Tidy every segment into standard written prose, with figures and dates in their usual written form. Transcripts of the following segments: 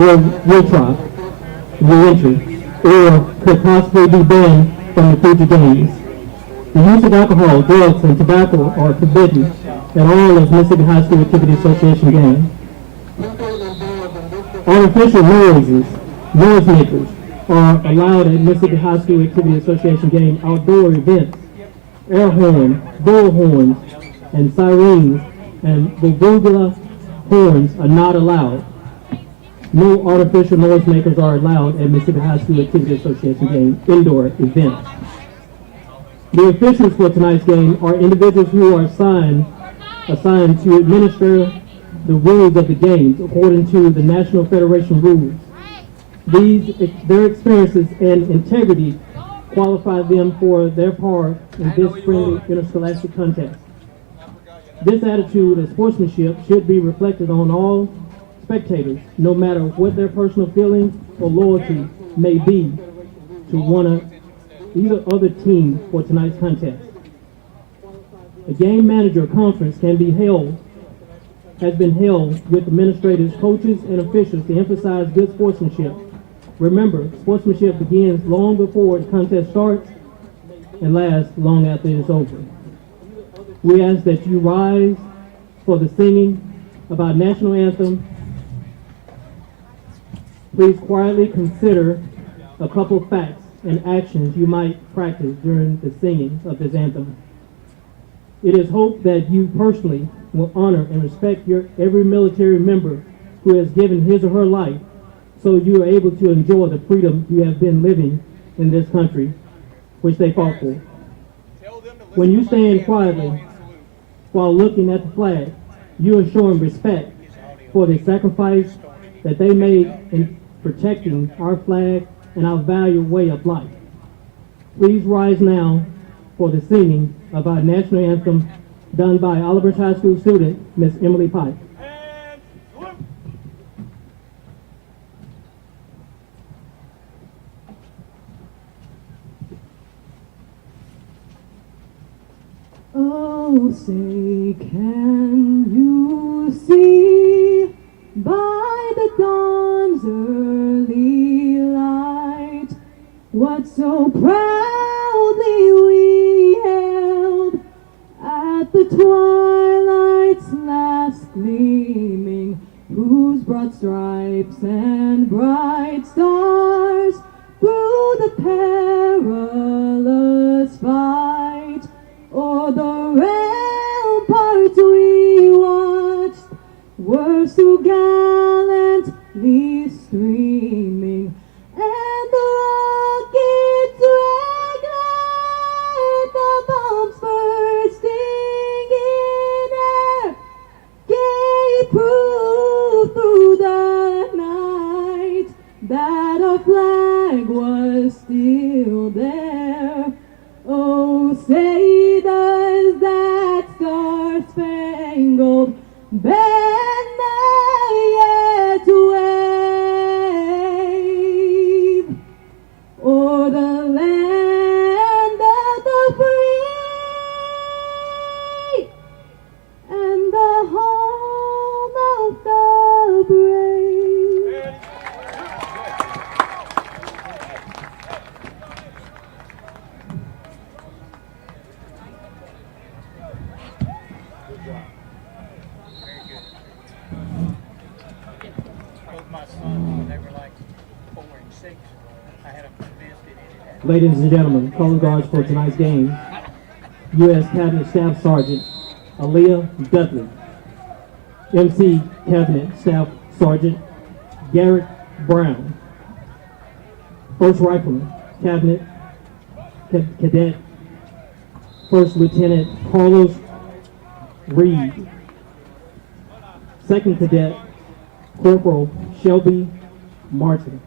will try re-entry or could possibly be banned from the future games. The use of alcohol, drugs, and tobacco are forbidden at all of Mississippi High School Activity Association games. Artificial noisemakers are allowed at Mississippi High School Activity Association game outdoor events. Air horns, bull horns, and sirens and bugula horns are not allowed. No artificial noisemakers are allowed at Mississippi High School Activity Association game indoor events. The officials for tonight's game are individuals who are assigned to administer the rules of the games according to the National Federation rules. Their experiences and integrity qualify them for their part in this friendly interscholastic contest. This attitude of sportsmanship should be reflected on all spectators, no matter what their personal feelings or loyalty may be to one of either other team for tonight's contest. A game manager conference has been held with administrators, coaches, and officials to emphasize good sportsmanship. Remember, sportsmanship begins long before the contest starts and lasts long after it is over. We ask that you rise for the singing of our national anthem. Please quietly consider a couple facts and actions you might practice during the singing of this anthem. It is hoped that you personally will honor and respect every military member who has given his or her life so you are able to enjoy the freedom you have been living in this country, which they fought for. When you stand quietly while looking at the flag, you are showing respect for the sacrifice that they made in protecting our flag and our valued way of life. Please rise now for the singing of our national anthem done by Oliver High School student, Miss Emily Pike. Oh, say, can you see by the dawn's early light what so proudly we hailed at the twilight's last gleaming, whose broad stripes and bright stars through the perilous fight o'er the ramparts we watched were so gallantly streaming, and the rockets red-glare, the bombs bursting in air, gave proof through the night that our flag was still there. Oh, say does that star-spangled banner yet wave o'er the land of the free and the home of the brave? Ladies and gentlemen, color guards for tonight's game, U.S. Cabinet Staff Sergeant Aaliyah Dudley, MC Cabinet Staff Sergeant Garrett Brown, First Rifleman Cabinet Cadet First Lieutenant Carlos Reed, Second Cadet Corporal Shelby Martin.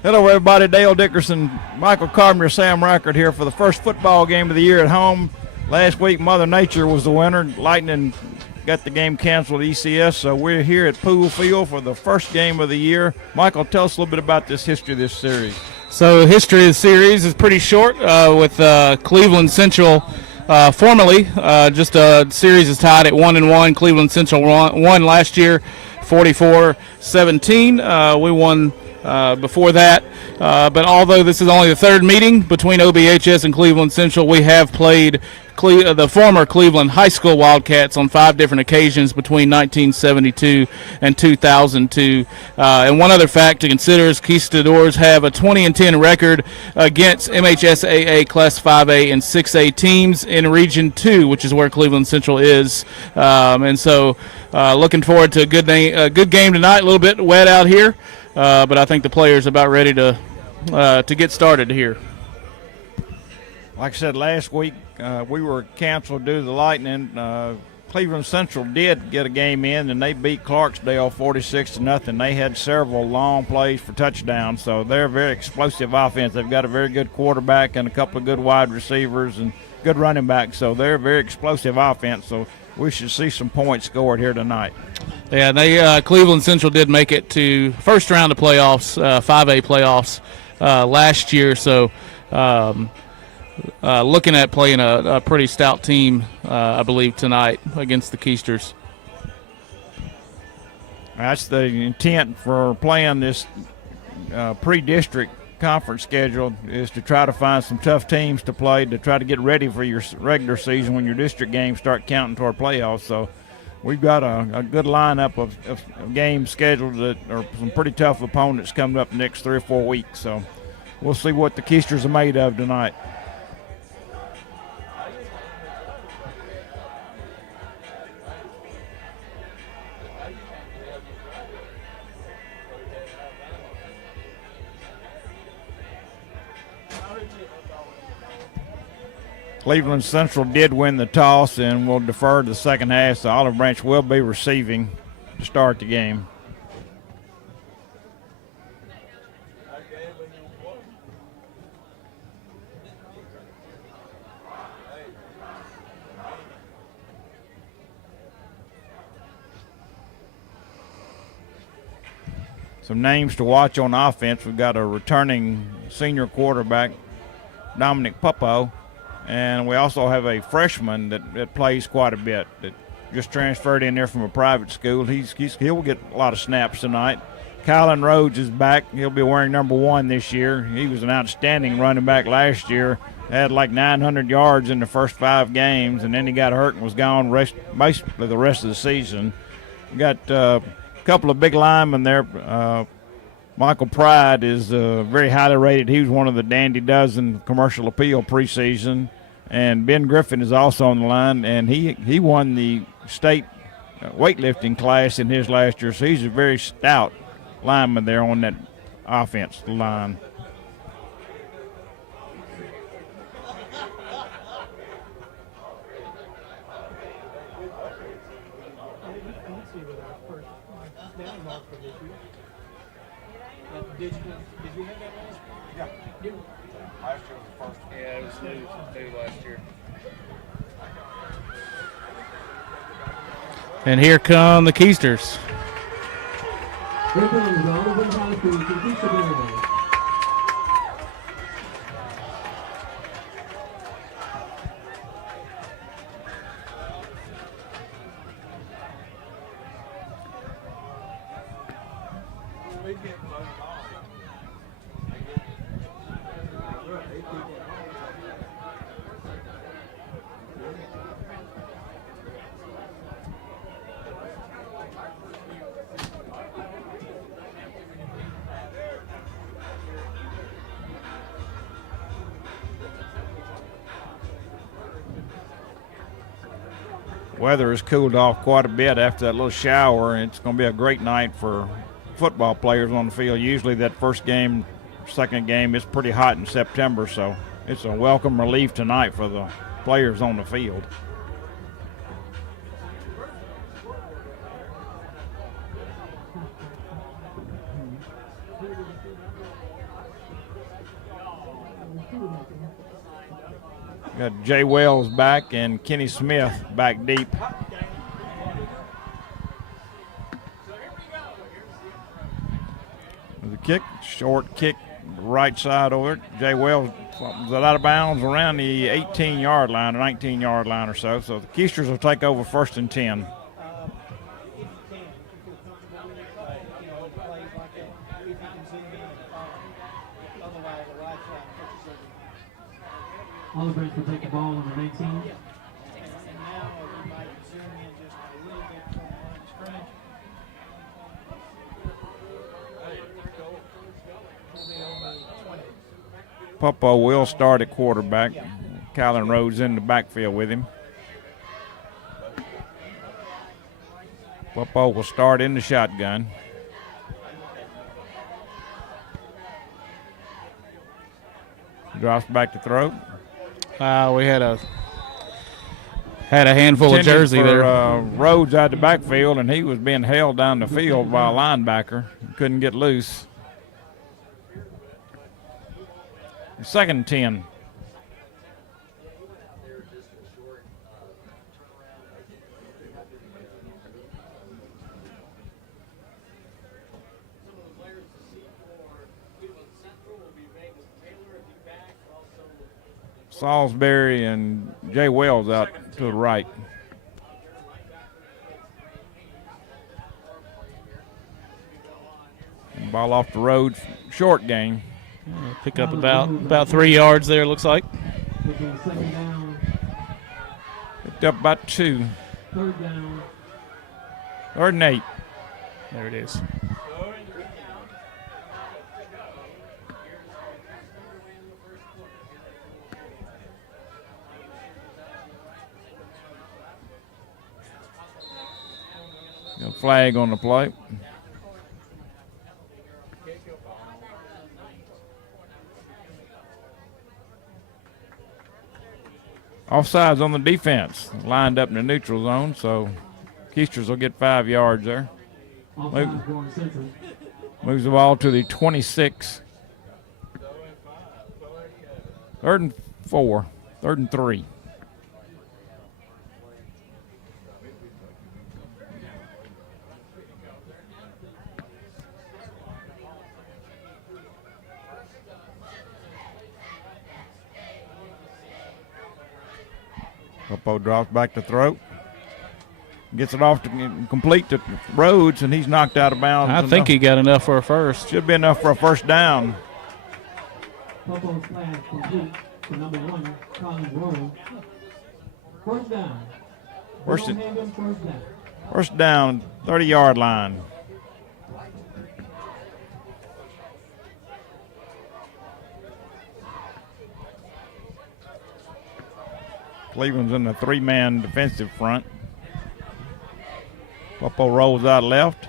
Hello, everybody. Dale Dickerson, Michael Carpenter, Sam Rackard here for the first football game of the year at home. Last week, Mother Nature was the winner. Lightning got the game canceled at ECS, so we're here at Poole Field for the first game of the year. Michael, tell us a little bit about this history of this series. So the history of the series is pretty short with Cleveland Central. Formerly, just a series is tied at 1-1. Cleveland Central won last year, 44-17. We won before that. But although this is only the third meeting between OBHS and Cleveland Central, we have played the former Cleveland High School Wildcats on 5 different occasions between 1972 and 2002. And one other fact to consider is Conquistadors have a 20-10 record against MHSAA Class 5A and 6A teams in Region 2, which is where Cleveland Central is. And so looking forward to a good game tonight. A little bit wet out here, but I think the players are about ready to get started here. Like I said last week, we were canceled due to the Lightning. Cleveland Central did get a game in, and they beat Clarksdale 46-0. They had several long plays for touchdowns, so they're a very explosive offense. They've got a very good quarterback and a couple of good wide receivers and good running backs, so they're a very explosive offense. So we should see some points scored here tonight. Yeah, Cleveland Central did make it to first round of playoffs, 5A playoffs last year, so looking at playing a pretty stout team, I believe, tonight against the Keisters. That's the intent for playing this pre-district conference schedule, is to try to find some tough teams to play to try to get ready for your regular season when your district games start counting toward playoffs. So we've got a good lineup of games scheduled that are some pretty tough opponents coming up the next 3 or 4 weeks. So we'll see what the Keisters are made of tonight. Cleveland Central did win the toss and will defer to the second half, so Olive Branch will be receiving to start the game. Some names to watch on offense. We've got a returning senior quarterback, Dominic Puppo. And we also have a freshman that plays quite a bit, that just transferred in there from a private school. He'll get a lot of snaps tonight. Kylan Rhodes is back. He'll be wearing number 1 this year. He was an outstanding running back last year. Had like 900 yards in the first 5 games, and then he got hurt and was gone basically the rest of the season. We got a couple of big linemen there. Michael Pride is very highly rated. He was one of the Dandy Dozen commercial appeal preseason. And Ben Griffin is also on the line, and he won the state weightlifting class in his last year, so he's a very stout lineman there on that offense line. Did you have that last? Yeah. Last year was the first. Yeah, it was new last year. And here come the Keisters. Here comes the Olive Branch High School Conquistadors. Weather has cooled off quite a bit after that little shower, and it's going to be a great night for football players on the field. Usually that first game, second game, it's pretty hot in September, so it's a welcome relief tonight for the players on the field. Got Jay Wells back and Kenny Smith back deep. The kick, short kick, right side over it. Jay Wells was out of bounds around the 18-yard line or 19-yard line or so. So the Keisters will take over 1st and 10. Olive Branch will take the ball on the 19. Puppo will start at quarterback. Kylan Rhodes in the backfield with him. Puppo will start in the shotgun. Drops back to throw. We had a handful of jersey there. Rhodes out the backfield, and he was being held down the field by a linebacker. Couldn't get loose. 2nd and 10. Salisbury and Jay Wells out to the right. And ball off the road, short gain. Pick up about 3 yards there, looks like. Second down. Picked up about 2. Third down. 3rd and 8. There it is. Got a flag on the play. Offsides on the defense, lined up in the neutral zone, so Keisters will get 5 yards there. Moves the ball to the 26. 3rd and 4, 3rd and 3. Puppo drops back to throw. Gets it off to complete to Rhodes, and he's knocked out of bounds. I think he got enough for a first. Should be enough for a 1st down. Puppo's flag complete to number 1, Colin Rowe. 1st down. First down. 1st down, 30-yard line. Cleveland's in the 3-man defensive front. Puppo rolls out left.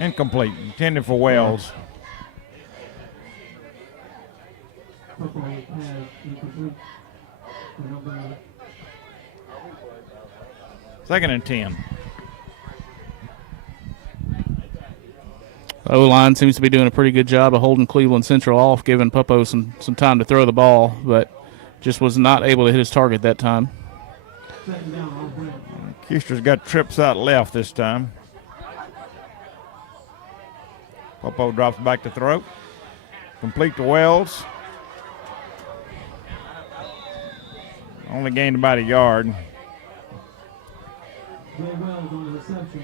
Incomplete, intended for Wells. Puppo has incomplete. 2nd and 10. The O-line seems to be doing a pretty good job of holding Cleveland Central off, giving Puppo some time to throw the ball, but just was not able to hit his target that time. Keister's got trips out left this time. Puppo drops back to throw. Complete to Wells. Only gained about a yard. Jay Wells on the reception.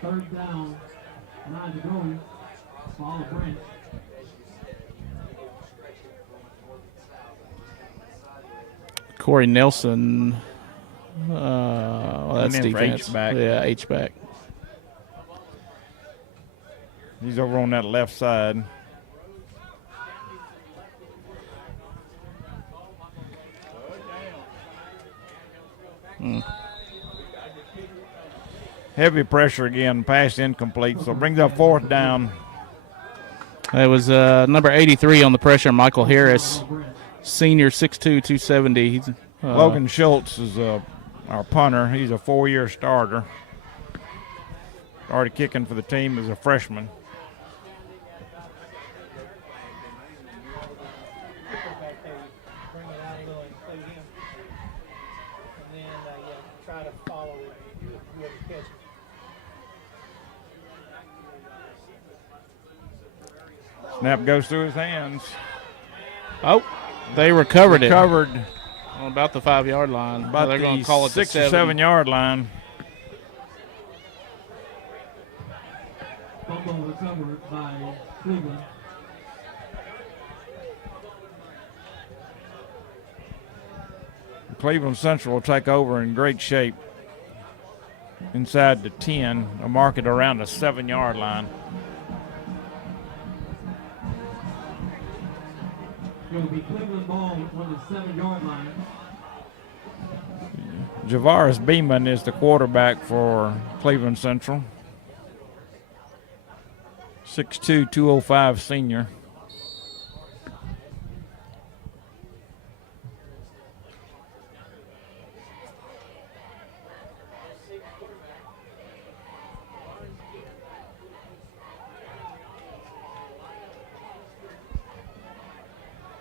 3rd down, 9 to go. Olive Branch. Corey Nelson. That's defense. H-back. Yeah, H-back. He's over on that left side. Heavy pressure again, pass incomplete, so brings up 4th down. It was number 83 on the pressure, Michael Harris, senior, 6'2", 270. He's, Logan Schultz is our punter. He's a 4-year starter. Already kicking for the team as a freshman. catch it. Snap goes through his hands. Oh, they recovered it. Covered On about the 5-yard line. about They're going the to call it 6 the or 7 yard line. Fumble recovered by Cleveland. Cleveland Central will take over in great shape inside the 10. They'll mark it around the 7 yard line. It will be Cleveland ball on the 7 yard line. Javaris Beeman is the quarterback for Cleveland Central. 6'2", 205 senior.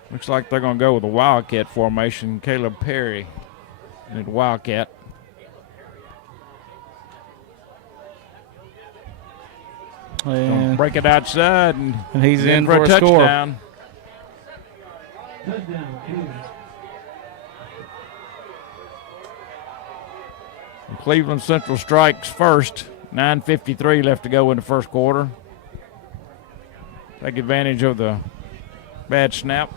Looks like they're going to go with a Wildcat formation. Caleb Perry in the Wildcat. Gonna break it outside, and he's in for a touchdown. Touchdown, Cleveland. Cleveland Central strikes first. 9:53 left to go in the first quarter. Take advantage of the bad snap.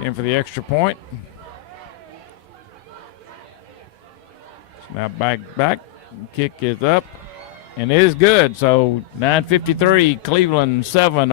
In for the extra point. Snap back. Kick is up and it is good. So 9:53, Cleveland 7.